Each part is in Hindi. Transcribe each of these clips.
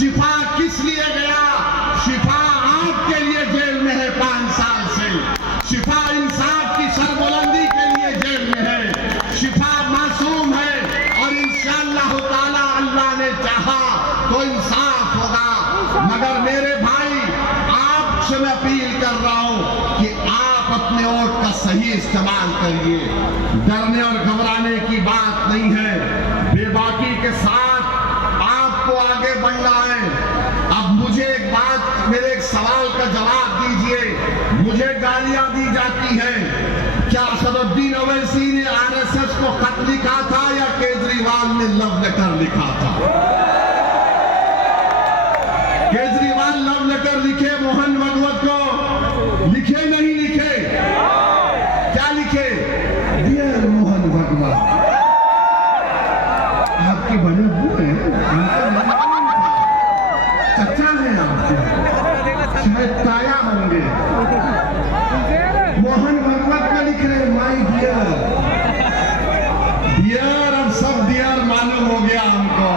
शिफा किस लिए गया? शिफा आपके लिए जेल में है 5 साल से। शिफा इंसाफ की सरबुलंदी के लिए जेल में है। शिफा मासूम है और इंशाअल्लाह ताला अल्लाह ने चाहा तो इंसाफ होगा। मगर मेरे भाई, आपसे मैं अपील कर रहा हूं कि आप अपने वोट का सही इस्तेमाल करिए। डरने और घबराने की बात नहीं है। बेबाकी के साथ आपको आगे बढ़ना है। अब मुझे एक बात, मेरे एक सवाल का जवाब दीजिए। मुझे गालियां दी जाती हैं। क्या असदुद्दीन ओवैसी ने आरएसएस को खत लिखा था या केजरीवाल ने लव लेटर लिखा था? केजरीवाल लव लेटर लिखे मोहन भागवत को? लिखे नहीं लिखे? क्या लिखे? डियर मोहन भागवत। आपके बड़े हुए चचा है, आपके शायद ताया होंगे। मोहन भागवत का लिख रहे माय डियर। डियर, अब सब डियर मालूम हो गया हमको।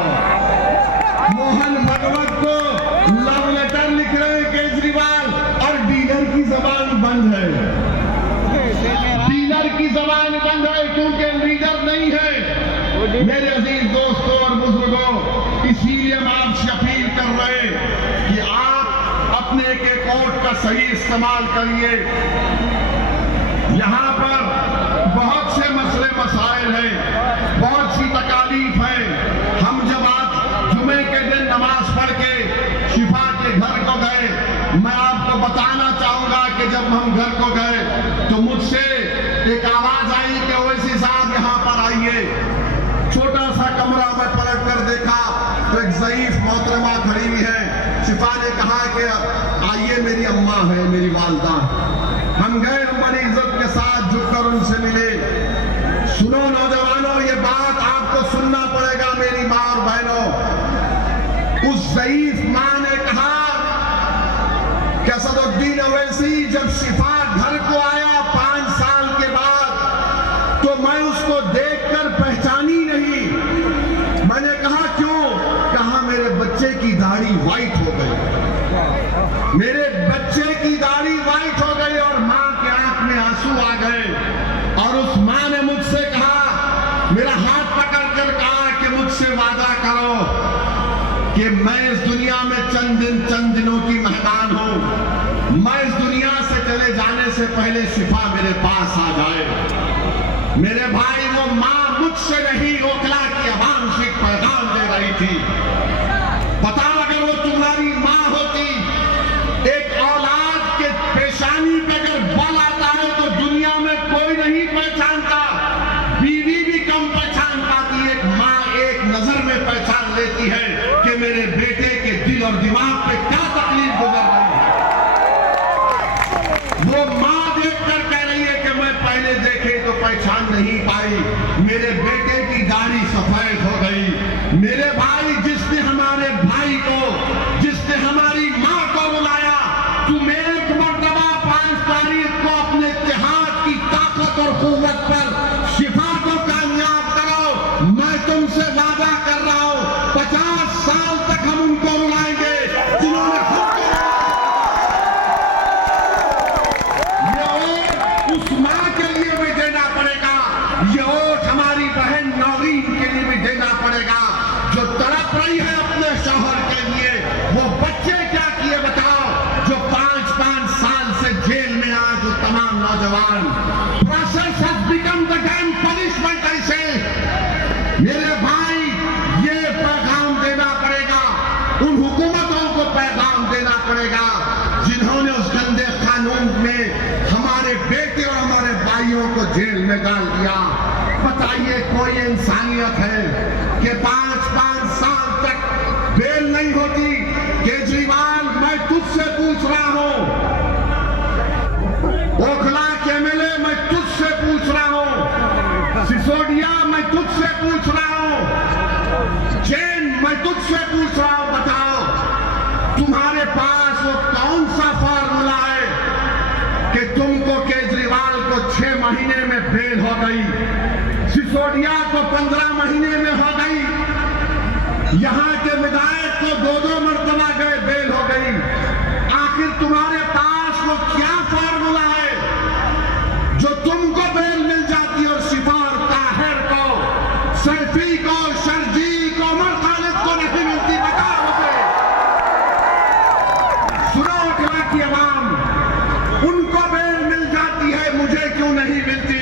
मोहन भागवत को लव लेटर लिख रहे हैं केजरीवाल, और डीलर की जबान बंद है। डीलर की जबान बंद है क्योंकि लीडर नहीं है। मेरे अजीज दोस्तों और बुजुर्गों, इसीलिए हम आपसे अपील कर रहे हैं कि आप अपने एक वोट का सही इस्तेमाल करिए। यहाँ पर बहुत से मसले मसाइल हैं, बहुत सी तकालीफ है। हम जब आज जुमे के दिन नमाज पढ़ के शिफा के घर को गए, मैं आपको बताना चाहूंगा कि जब हम घर को गए तो मुझसे एक आवाज आई कि ओवैसी साहब यहाँ पर आइए। छोटा सा कमरा में पलट कर देखा तो एक ज़ईफ मोहतरमा खड़ी हुई है। शिफा ने कहा कि आइए, मेरी अम्मा है, मेरी वालदा। हम गए, हम बड़ी इज्जत के साथ झुककर उनसे मिले। सुनो नौजवानों, ये बात आपको सुनना पड़ेगा मेरी माँ और बहनों। उस ज़ईफ माँ ने कहा कि असदुद्दीन ओवैसी जब शिफा घर को आया 5 साल के बाद, तो मैं उसको देखकर पहचानी नहीं। मैंने कहा क्यों? कहा मेरे बच्चे की दाढ़ी व्हाइट हो गई। मेरे बच्चे की दाढ़ी व्हाइट हो गई और मां के आंख में आंसू आ गए। और उस मां ने मुझसे कहा, मेरा हाथ पकड़कर कहा कि मुझसे वादा करो कि मैं इस दुनिया में चंद दिनों की मेहमान हूं। मैं इस दुनिया से चले जाने से पहले शिफा मेरे पास आ जाए। मेरे भाई, वो मां मुझसे नहीं, ओखला की आवाम से पैगाम दे रही थी। पता, अगर वो तुम्हारी मां होती, एक औलाद के पेशानी पे अगर बल आता है तो दुनिया में कोई नहीं पहचानता। बीवी भी कम पहचान पाती। एक मां एक नजर में पहचान लेती है कि मेरे बेटे के दिल और दिमाग पे क्या तकलीफ गुजर रही है। वो मां देखकर कह रही है कि मैं पहले देखे तो पहचान नहीं पाई, मेरे बेटे की दाढ़ी सफेद हो गई। मेरे भाई, जिसने हमारे भाई को, जिसने हमारी मां को बुलाया, तुम एक मर्तबा 5 तारीख को अपने इत्तेहाद की ताकत और कुव्वत पर शिफा को कामयाब करो। मैं तुमसे वादा कर रहा हूं, 50 साल तक हम उनको बुलाएंगे जिन्होंने ये वोट उस मां के लिए भी देना पड़ेगा। ये वोट हमारी बहन नौरीन के लिए भी देना पड़ेगा जो तड़प रही है अपने शौहर के लिए। वो बच्चे क्या किए बताओ, जो 5-5 साल से जेल में आए, जो तमाम नौजवान। Process has become the dam punishment ऐसे। मेरे भाई, ये पैगाम देना पड़ेगा, उन हुकूमतों को पैगाम देना पड़ेगा जिन्होंने उस गंदे कानून में हमारे बेटे और हमारे भाइयों को जेल में डाल दिया। बताइए, कोई इंसानियत है कि 5-5 साल तक बेल नहीं होती? केजरीवाल, मैं तुझसे पूछ रहा हूं, ओखला के एमएलए, मैं तुझसे पूछ रहा हूं, सिसोदिया, मैं तुझसे पूछ रहा हूं, जैन, मैं तुझसे पूछ रहा हूं, बताओ तुम्हारे पास वो कौन सा फॉर्मूला है कि तुमको केजरीवाल को 6 महीने में बेल हो गई, सिसोदिया को 15 महीने में हो गई, यहाँ के विधायक को 2-2 मरतबा तुम्हारे पास वो क्या फॉर्मूला है जो तुमको बेल मिल जाती और शिफा और ताहिर को, सैफी को, शर्जील को, उमर खालिद को नहीं मिलती? बता मुझे। सुनो अखला की अवाम, उनको बेल मिल जाती है, मुझे क्यों नहीं मिलती?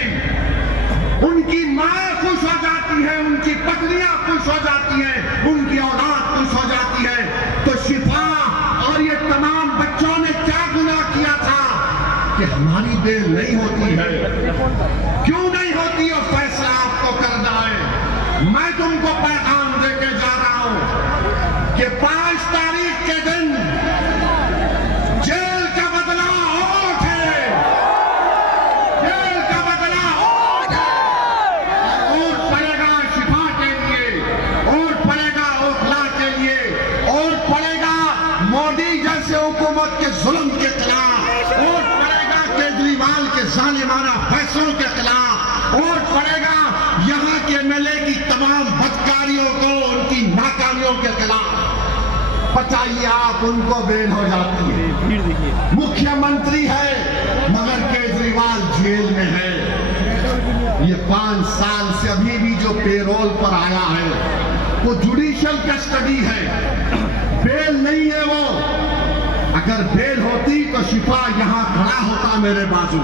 उनकी माँ खुश हो जाती है, उनकी पत्नियां खुश हो जाती हैं, उनकी औलाद खुश हो जाती है, तो शिफा और ये तमाम बच्चों ने क्या गुनाह किया था कि हमारी बेल नहीं होती है? क्यों नहीं होती? और फैसला आपको करना है। मैं तुमको पैगाम देके जा रहा हूं कि 5 तारीख के दिन जेल का बदला ओट है, जेल का बदला ओट है। ओट पड़ेगा शिफा के लिए, ओट पड़ेगा ओखला के लिए, ओट पड़ेगा मोदी जैसे हुकूमत के जुल्म के खिलाफ, ओट पड़ेगा केजरीवाल के जालिमाना फैसलों के खिलाफ, वोट पड़ेगा यहाँ के एमएलए की तमाम बदकारियों को, उनकी नाकामियों के खिलाफ। बताइए आप, उनको बेल हो जाती है, मुख्यमंत्री है मगर केजरीवाल जेल में है। ये 5 साल से अभी भी जो पेरोल पर आया है वो जुडिशियल कस्टडी है, बेल नहीं है वो। अगर बेल होती तो शिफा यहाँ खड़ा होता मेरे बाजू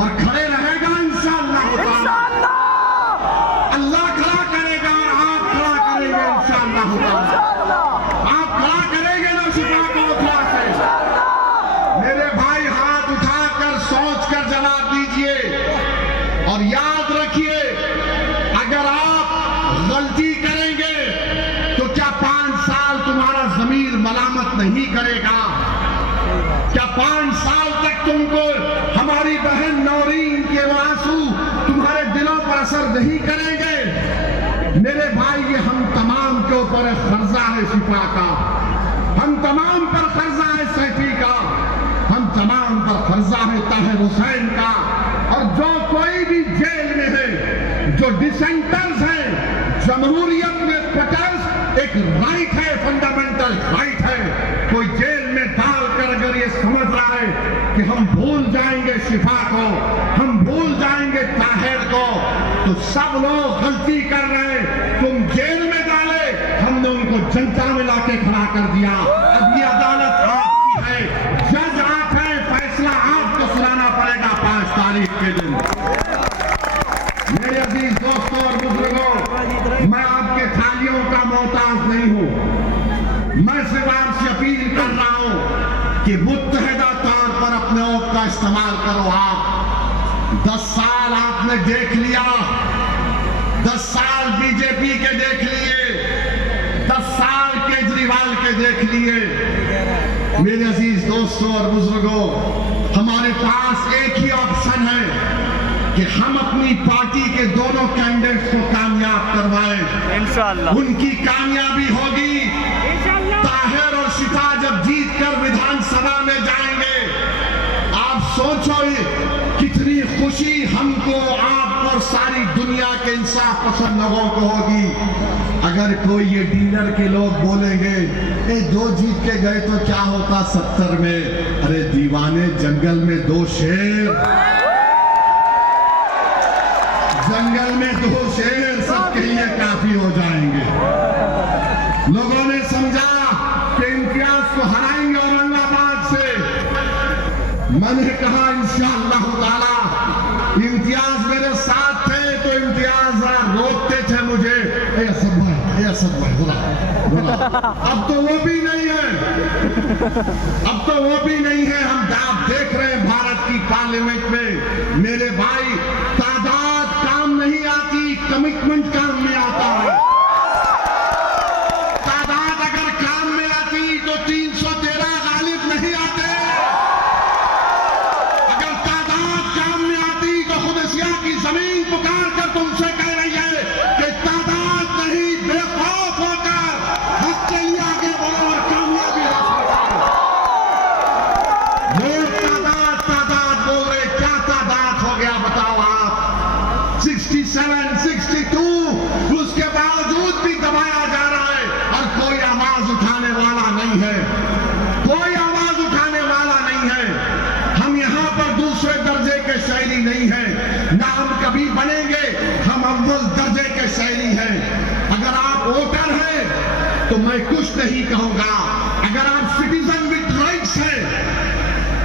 और खड़े रहेगा इंशाअल्लाह ताला। अल्लाह खड़ा करेगा और आप खड़ा करेंगे इंशाअल्लाह ताला। आप खड़ा करेंगे ना शिफा को उठा से। मेरे भाई हाथ उठाकर सोचकर जवाब दीजिए और याद रखिए, अगर आप गलती करेंगे तो क्या 5 साल तुम्हारा ज़मीर मलामत नहीं करेगा? क्या 5 साल तक तुमको हमारी बहन नौरीन के आंसू तुम्हारे दिलों पर असर नहीं करेंगे? मेरे भाई, ये हम तमाम के ऊपर कर्जा है शिफा का, हम तमाम पर कर्जा है सैफी का, हम तमाम पर कर्जा है ताहिर हुसैन का। और जो कोई भी जेल में है, जो डिसेंटर्स हैं, जमहूरियत में प्रोटेस्ट एक राइट है, फंडामेंटल राइट है। कोई जेल में डालकर अगर ये समझ रहा है कि हम भूल जाएंगे शिफा को, हम भूल जाएंगे ताहिर को, तो सब लोग गलती कर रहे हैं। तुम जेल में डाले, हमने उनको जनता में लाके खड़ा कर दिया। अब ये अदालत आपकी है, जज आप है, फैसला आपको सुनाना पड़ेगा 5 तारीख के दिन। मेरे अजीज दोस्तों और बुजुर्गों, मैं आपके थालियों का मोहताज नहीं हूं। मैं सिर्फ आपसे अपील कर रहा हूं कि मुत्तहिदा तौर पर अपने वोट का इस्तेमाल करो। आप 10 साल आपने देख लिया, 10 साल बीजेपी के देख लिए, 10 साल केजरीवाल के देख लिए। मेरे अजीज दोस्तों और बुजुर्गों, हमारे पास एक ही ऑप्शन है कि हम अपनी पार्टी के दोनों कैंडिडेट्स को कामयाब करवाएं। इंशाअल्लाह उनकी कामयाबी होगी। ताहिर और शिफा जब जीत कर विधानसभा में जाएंगे, आप सोचो कितनी खुशी हमको, आपको और सारी दुनिया के इंसाफ पसंद लोगों को होगी। अगर कोई ये डीलर के लोग बोलेंगे ए 2 जीत के गए तो क्या होता 70 में, अरे दीवाने, जंगल में 2 शेर, जंगल में 2 शेर सबके लिए काफी हो जाएंगे। लोगों ने समझा कि इम्तियाज को हराएंगे औरंगाबाद से। मैंने कहा इंशाअल्लाह ताला, इम्तियाज मेरे साथ थे तो इम्तियाज रोकते थे मुझे, ए असद भाई बोला। अब तो वो भी नहीं है, अब तो वो भी नहीं है। हम आप देख रहे हैं भारत की पार्लियामेंट में, मेरे भाई, तादाद काम नहीं आती, कमिटमेंट काम में आता है। तादाद अगर काम में आती तो 313 गालिब नहीं आते। अगर तादाद काम में आती तो खुदसिया की जमीन पुकार कर तुमसे कह रही है कि तादाद नहीं, बेखौफ होकर हक के लिए आगे बढ़ो और कामयाबी हासिल करो। लोग तादाद तादाद बोल रहे, क्या तादाद हो गया बताओ आप? 67, 62 है तो मैं कुछ नहीं कहूंगा। अगर आप सिटीजन विद राइट्स हैं,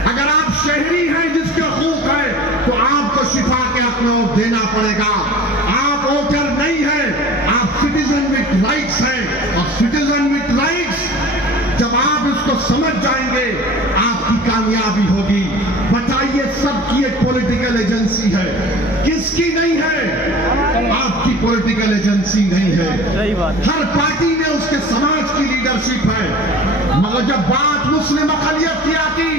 अगर आप शहरी हैं जिसके हकूक है, तो आपको शिफा के हक में वोट देना पड़ेगा। आप वोटर नहीं है, आप सिटीजन विद राइट्स हैं। और सिटीजन विद राइट्स जब आप इसको समझ जाएंगे, आपकी कामयाबी होगी। बताइए, सबकी एक पॉलिटिकल एजेंसी है, किसकी नहीं है? आपकी पॉलिटिकल एजेंसी नहीं है। सही बात। हर पार्टी में उसके समाज की लीडरशिप है, मगर जब बात मुस्लिम अक़लियत की आती,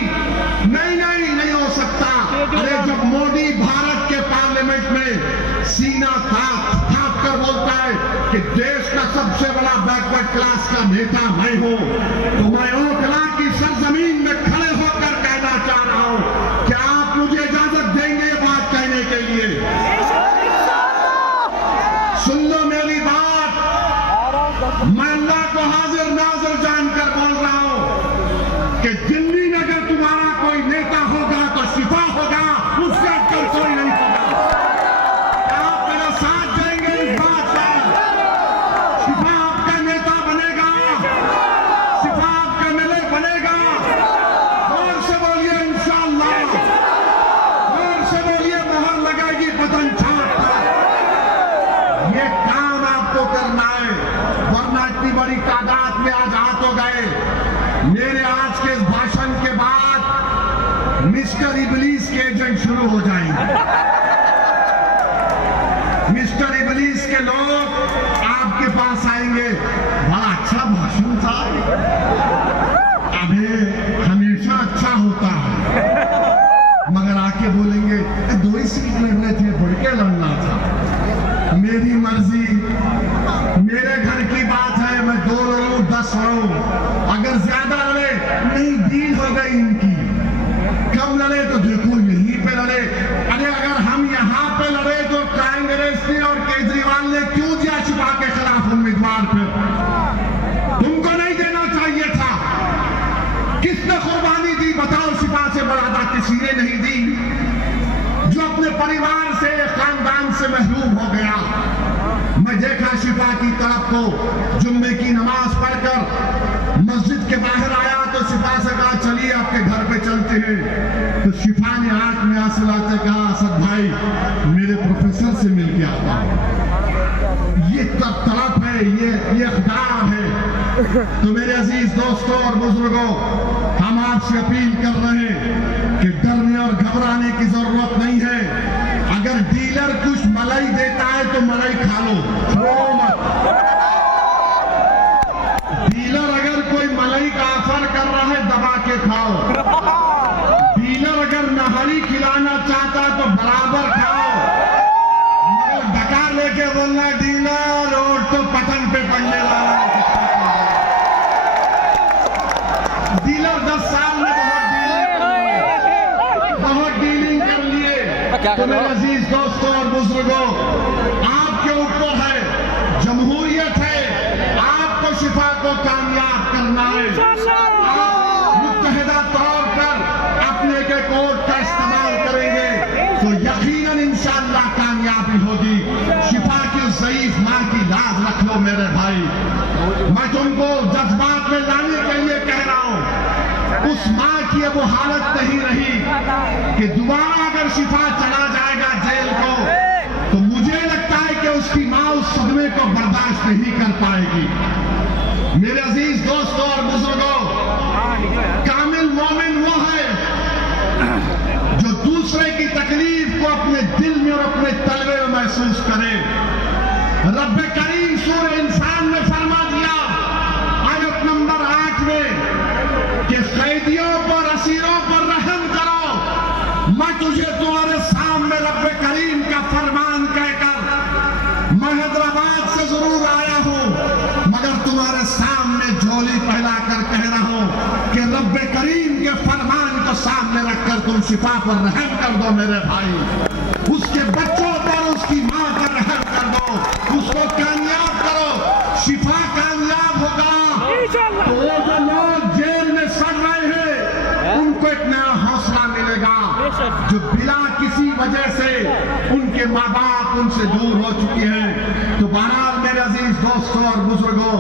नहीं हो सकता। अरे जब मोदी भारत के पार्लियामेंट में सीना थाप कर बोलता है कि देश का सबसे बड़ा बैकवर्ड क्लास का नेता मैं हूं, तो मैं ओखला की सरजमीन में खड़े होकर कहना चाह रहा हूं कि आप मुझे इजाजत देंगे ये बात कहने के लिए? सुन लो मेरी बात, मैं अल्लाह को हाजिर नाजिर जानकर बोल रहा हूं कि दिल्ली में अगर तुम्हारा कोई नेता होगा तो शिफा होगा, उससे अक्कर कोई नहीं होगा। क्या आप मेरा साथ देंगे इस बात पर? शिफा आपका नेता बनेगा, शिफा आपका मिलक बनेगा। और से बोलिए इंशाअल्लाह, और से बोलिए मोहर लगाएगी पतन छाप पर। ये काम आपको करना है, वरना इतनी बड़ी तादाद में आज आ तो गए। मेरे आज के इस भाषण के बाद मिस्टर इबलीस के एजेंट शुरू हो जाएंगे। मिस्टर इबलीस के लोग आपके पास आएंगे, बड़ा अच्छा भाषण था, अबे हमेशा अच्छा होता है, मगर आके बोलेंगे 2 ही सीट लड़ने थे, बढ़ के लड़ना था। मेरी मर्जी, मेरे घर की बात है, मैं 2 लड़ूं 10 लड़ूं। अगर ज्यादा लड़े, नहीं डील हो गई इनकी। कम लड़े तो देखो यहीं पे लड़े। अरे अगर हम यहाँ पे लड़े तो कांग्रेस ने और केजरीवाल ने क्यों दिया शिफा के खिलाफ उम्मीदवार पे? तुमको नहीं देना चाहिए था। किसने कुर्बानी दी बताओ? शिफा से बरादा किसी ने नहीं दी। जो अपने परिवार से, खानदान से महरूम हो गया। मैं देखा शिफा की तरफ को, जुम्मे की नमाज पढ़कर मस्जिद के बाहर आया तो शिफा से कहा चलिए आपके घर पे चलते हैं। तो शिफा ने आंख में आंसू लाते कहा असद भाई मेरे प्रोफेसर से मिल के आता हूं। ये तड़प है, ये इक़दार है। तो मेरे अजीज दोस्तों और बुजुर्गों, हम आपसे अपील कर रहे हैं कि डरने और घबराने की जरूरत नहीं है। अगर डीलर कुछ मलाई देता है तो मलाई खा लो, छोड़ो मत। डीलर अगर कोई मलाई का ऑफर कर रहा है दबा के खाओ। डीलर अगर नहरी खिलाना चाहता है तो बराबर खाओ, मगर धक्का लेके बोलना डीलर और तो पतन पे पड़ने वाला है। डीलर 10 साल में बहुत डीलिंग कर लिए। तो मेरे अजीज दोस्तों और बुजुर्गों, आपके ऊपर है, जमहूरियत है, आपको शिफा को कामयाब करना है। आप मुत्तहिदा तौर पर अपने के कोड का इस्तेमाल करेंगे तो यकीनन इंशाअल्लाह कामयाबी होगी। शिफा की उस ज़ईफ मां की लाज रख लो मेरे भाई। मैं तुमको जज्बात में लाने के लिए कह रहा हूं, उस मां की वो हालत नहीं रही कि दोबारा अगर शिफा चला जाएगा जेल को, तो मुझे लगता है कि उसकी मां उस सदमे को बर्दाश्त नहीं कर पाएगी। मेरे अजीज दोस्तों और बुजुर्गों, कामिल मोमिन वो है जो दूसरे की तकलीफ को अपने दिल में और अपने तलवे में महसूस करे। रब करीम सूरह इंसान में फरमा दिया आयत नंबर 8 में कि कैदियों पर, असीरों पर रहम करो। मैं तुझे तुम्हारे सामने रब करीम का फरमान कहकर मैं हैदराबाद से जरूर आया हूं, मगर तुम्हारे सामने झोली फैलाकर कह रहा हूं कि रब करीम के फरमान को सामने रखकर तुम शिफा पर रहम कर दो मेरे भाई। उसके बच्चों पर, उसकी मां पर रहम कर दो, उसको कामयाब करो। शिफा कामयाब होगा तो वो जो लोग जेल में सड़ रहे हैं उनको एक नया हौसला मिलेगा। जो बिना किसी वजह से उनके माँ बाप उनसे दूर हो चुके हैं। तो बहरहाल मेरे अजीज दोस्तों और बुजुर्गों,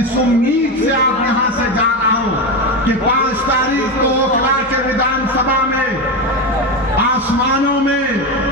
इस उम्मीद से आप यहाँ से जा रहा हूँ कि 5 तारीख को ओखला के विधानसभा में आसमानों में